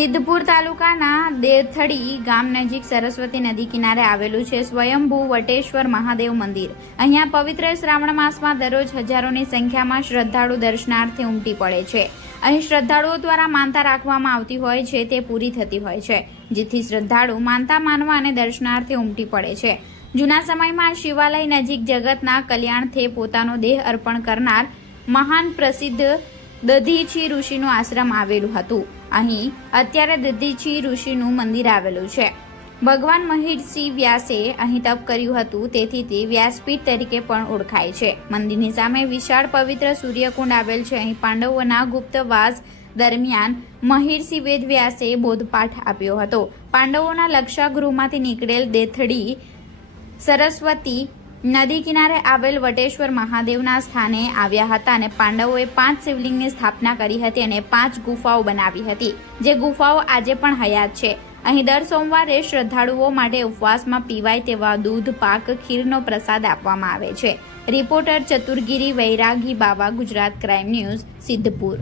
સિદ્ધપુર તાલુકાના દેથડી ગામ નજીક સરસ્વતી નદી કિનારે આવેલું છે સ્વયંભૂ વટેશ્વર મહાદેવ મંદિર। અહીંયા પવિત્ર શ્રાવણ માસમાં દરરોજ હજારોની સંખ્યામાં શ્રદ્ધાળુ દર્શનાર્થે ઉમટી પડે છે। અહીં શ્રદ્ધાળુઓ દ્વારા માનતા રાખવામાં આવતી હોય છે તે પૂરી થતી હોય છે, જેથી શ્રદ્ધાળુ માનતા માનવા અને દર્શનાર્થે ઉમટી પડે છે। જૂના સમયમાં શિવાલય નજીક જગતના કલ્યાણથી પોતાનો દેહ અર્પણ કરનાર મહાન પ્રસિદ્ધ દધીચી ઋષિનું આશ્રમ આવેલું હતું। અહીં અત્યારે દધીચી ઋષિનું મંદિર આવેલું છે। ભગવાન મહિષી વ્યાસે અહીં તપ કર્યું હતું, તેથી તે વ્યાસપીઠ તરીકે પણ ઓળખાય છે। મંદિરની સામે વિશાળ પવિત્ર સૂર્યકુંડ આવેલ છે। અહીં પાંડવોના ગુપ્તવાસ દરમિયાન મહિષી વેદ વ્યાસે બોધપાઠ આપ્યો હતો। પાંડવોના લક્ષાગૃહમાંથી નીકળેલ દેથડી સરસ્વતી નદી કિનારે આવેલ વટેશ્વર મહાદેવના સ્થાને આવ્યા હતા અને પાંડવોએ 5 શિવલિંગની સ્થાપના કરી હતી અને 5 ગુફાઓ બનાવી હતી, જે ગુફાઓ આજે પણ હયાત છે। અહીં દર સોમવારે શ્રદ્ધાળુઓ માટે ઉપવાસમાં પીવાય તેવા દૂધ પાક ખીરનો પ્રસાદ આપવામાં આવે છે। રિપોર્ટર ચતુરગીરી વૈરાગી બાવા, ગુજરાત ક્રાઇમ ન્યૂઝ, સિદ્ધપુર।